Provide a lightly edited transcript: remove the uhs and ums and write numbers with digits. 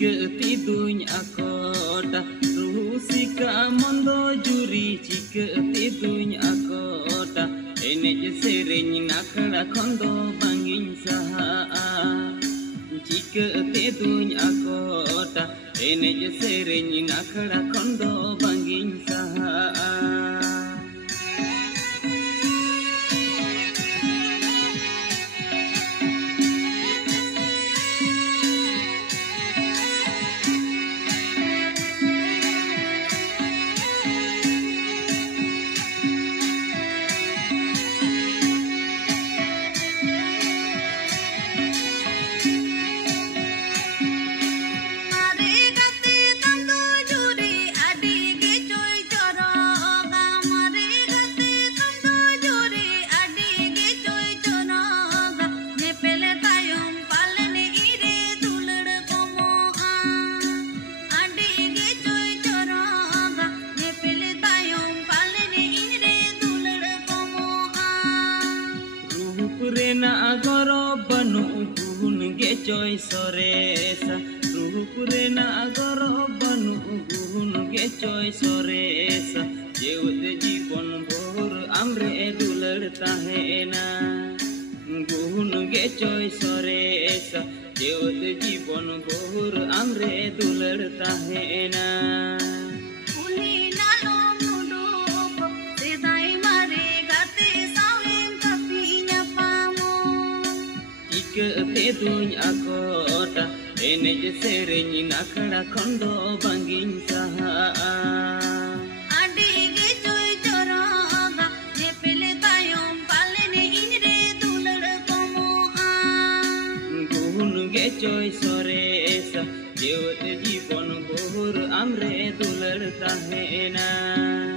tidunya akota rusika mondo juri cike tidunya akota enej serenya nakala kondo bangin saha cike tidunya akota enej serenya nakala kondo bangin saha Rena agoro banu gun ge coy soresa rup rena agoro banu gun ge coy soresa jeut jibon bor amre dular tahena gun ge coy soresa jeut jibon bor amre dular tahena tidunya akota enej serenya nakala kondo bangin saha adige coy choroga nepele tayom palene inre dular komo gun ge coy soresa jeut jibon bohur amre dular tahena